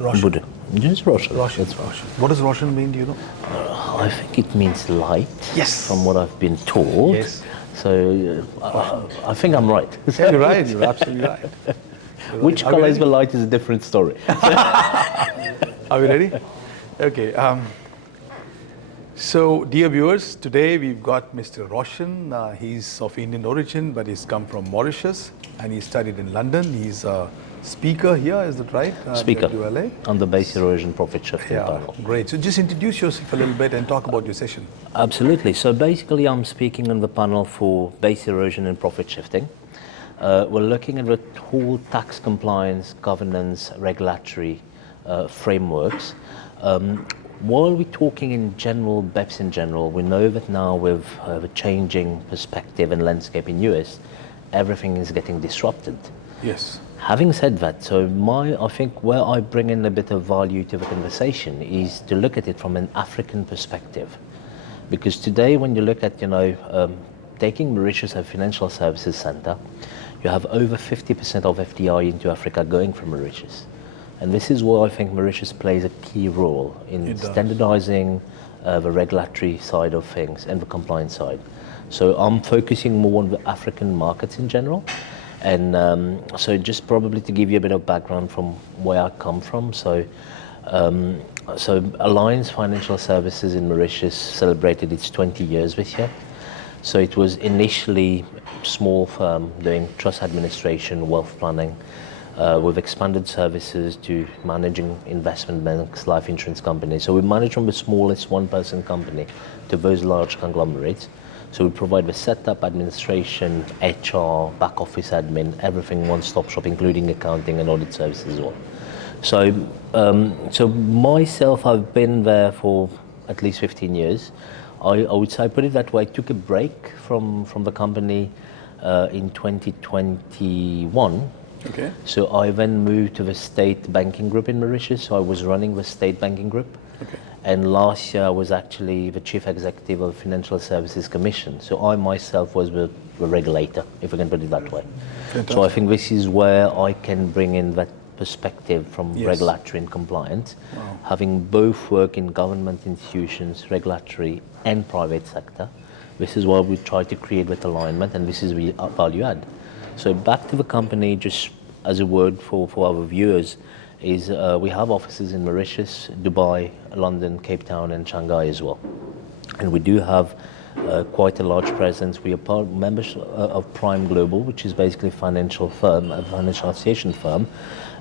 Roshan. Boodhoo. Just Roshan. Roshan. Roshan. What does Roshan mean, do you know? I think it means light. Yes. From what I've been told. Yes. So I think I'm right. Yeah, you're right. You're absolutely right. Which color is the light is a different story. Are we ready? Okay. So, dear viewers, today we've got Mr. Roshan. He's of Indian origin, but he's come from Mauritius, and he studied in London. He's a speaker here, is that right? Speaker at ULA. on the base erosion profit shifting panel. Great. So just introduce yourself a little bit and talk about your session. Absolutely. So basically I'm speaking on the panel for base erosion and profit shifting. We're looking at the whole tax compliance, governance, regulatory frameworks. While we're talking in general, BEPS in general, we know that now with the changing perspective and landscape in US, everything is getting disrupted. Yes. Having said that, so I think where I bring in a bit of value to the conversation is to look at it from an African perspective. Because today when you look at, taking Mauritius as a financial services center, you have over 50% of FDI into Africa going from Mauritius. And this is where I think Mauritius plays a key role in standardizing the regulatory side of things and the compliance side. So I'm focusing more on the African markets in general. And so just probably to give you a bit of background from where I come from. So Alliance Financial Services in Mauritius celebrated its 20 years this year. So it was initially a small firm doing trust administration, wealth planning. We've expanded services to managing investment banks, life insurance companies. So we manage from the smallest one-person company to those large conglomerates. So we provide the setup, administration, HR, back office admin, everything one-stop shop, including accounting and audit services as well. So myself, I've been there for at least 15 years. I would say, I put it that way, I took a break from the company in 2021. Okay. So I then moved to the state banking group in Mauritius. So I was running the state banking group. Okay. And last year I was actually the chief executive of Financial Services Commission. So I myself was the regulator, if I can put it that way. Fantastic. So I think this is where I can bring in that perspective from regulatory and compliance, having both work in government institutions, regulatory and private sector. This is why we try to create that alignment, and this is the value add. So back to the company, just as a word for our viewers, is we have offices in Mauritius, Dubai, London, Cape Town and Shanghai as well. And we do have quite a large presence. We are members of Prime Global, which is basically a financial firm, a financial association firm.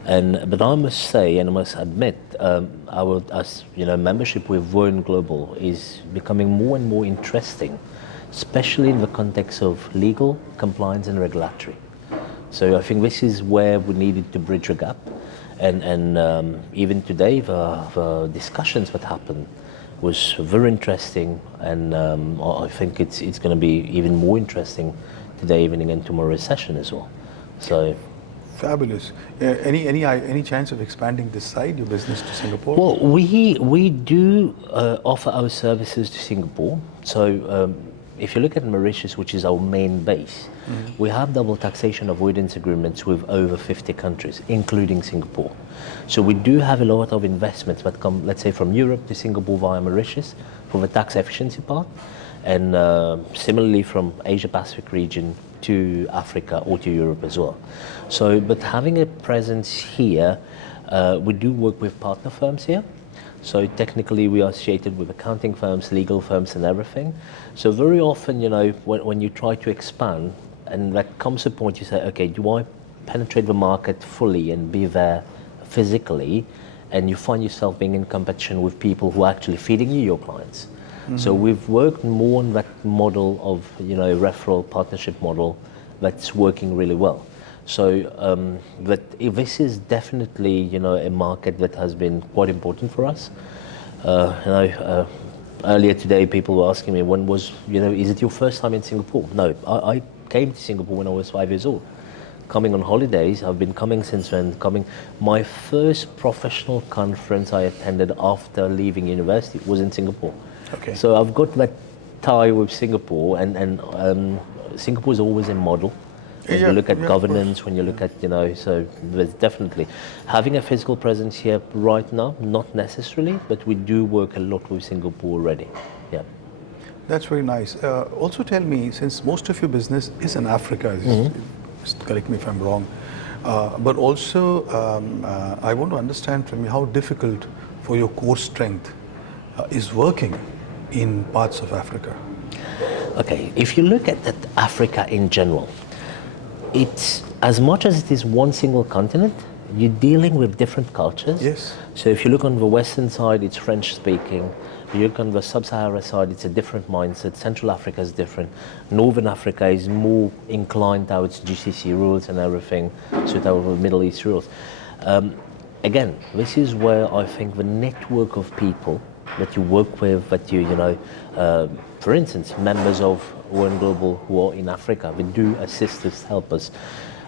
But I must say, and I must admit, our membership with Roshan Global is becoming more and more interesting, especially in the context of legal, compliance and regulatory. So I think this is where we needed to bridge a gap. And even today, the discussions that happened was very interesting, and I think it's going to be even more interesting today evening and tomorrow's session as well. So fabulous. Any chance of expanding this side, your business, to Singapore? Well, we do offer our services to Singapore. So if you look at Mauritius, which is our main base, we have double taxation avoidance agreements with over 50 countries, including Singapore. So we do have a lot of investments that come, let's say, from Europe to Singapore via Mauritius for the tax efficiency part, and similarly from Asia Pacific region to Africa or to Europe as well. So, but having a presence here, we do work with partner firms here. So technically we are associated with accounting firms, legal firms and everything. So very often, when you try to expand, and that comes a point you say, okay, do I penetrate the market fully and be there physically? And you find yourself being in competition with people who are actually feeding you your clients. So we've worked more on that model of, referral partnership model that's working really well. So this is definitely, a market that has been quite important for us. Earlier today, people were asking me, when was, is it your first time in Singapore? No, I came to Singapore when I was 5 years old. Coming on holidays, I've been coming since then. My first professional conference I attended after leaving university was in Singapore. Okay. So I've got that tie with Singapore, and Singapore is always a model when Yeah, you look at yeah, of governance, course. when you look at, so there's definitely having a physical presence here right now, not necessarily, but we do work a lot with Singapore already. Yeah. That's very nice. Also tell me, since most of your business is in Africa, just correct me if I'm wrong, but also I want to understand from you how difficult for your core strength is working in parts of Africa. Okay, if you look at Africa in general, it's as much as it is one single continent, you're dealing with different cultures. Yes. So if you look on the western side, it's French speaking. You look on the sub-Sahara side, it's a different mindset. Central Africa is different. Northern Africa is more inclined towards GCC rules and everything, so towards Middle East rules. Again, this is where I think the network of people that you work with, that for instance, members of UN Global who are in Africa, they do assist us, help us.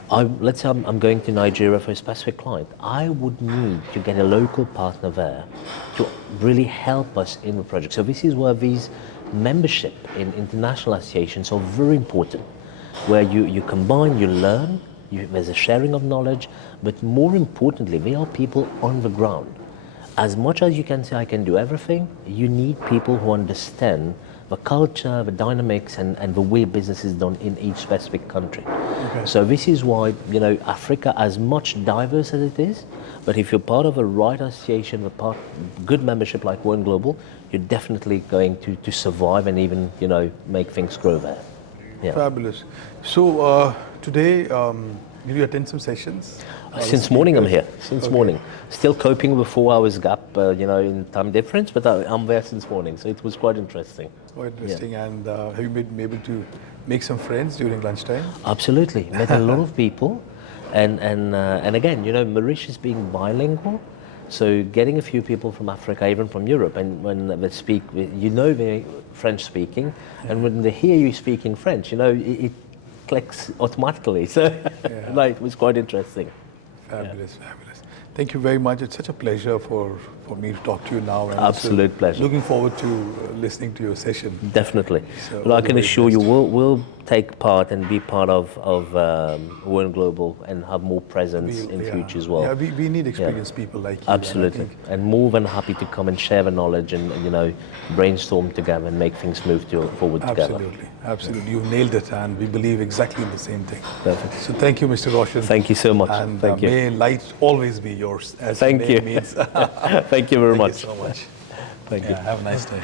Let's say I'm going to Nigeria for a specific client. I would need to get a local partner there to really help us in the project. So this is where these membership in international associations are very important, where you combine, you learn, there's a sharing of knowledge, but more importantly, they are people on the ground. As much as you can say I can do everything, you need people who understand the culture, the dynamics, and the way business is done in each specific country. Okay. So this is why, Africa, as much diverse as it is, but if you're part of a right association, good membership like One Global, you're definitely going to survive and even, make things grow there. Yeah. Fabulous. So today, did you attend some sessions? Since morning I'm here. Okay. Morning. Still coping with 4 hours gap, in time difference, but I'm there since morning, so it was quite interesting. Quite interesting. Yeah. And have you been able to make some friends during lunchtime? Absolutely. Met a lot of people, and again, Mauritius being bilingual, so getting a few people from Africa, even from Europe, and when they speak, they're French speaking, and when they hear you speaking French, it clicks automatically. So, it was quite interesting. Fabulous, fabulous. Thank you very much. It's such a pleasure for me to talk to you now. And Absolute pleasure. Looking forward to listening to your session. Definitely. So well, I can assure you, we'll take part and be part of UN Global and have more presence in future as well. Yeah, we need experienced people like you. Absolutely. And more than happy to come and share the knowledge and brainstorm together and make things move forward together. Absolutely. You've nailed it, and we believe exactly in the same thing. Perfect. So thank you, Mr. Roshan. Thank you so much. And Thank you. May light always be yours, as Thank the name you. means. Thank you very much. Thank you so much. Thank you. Have a nice day.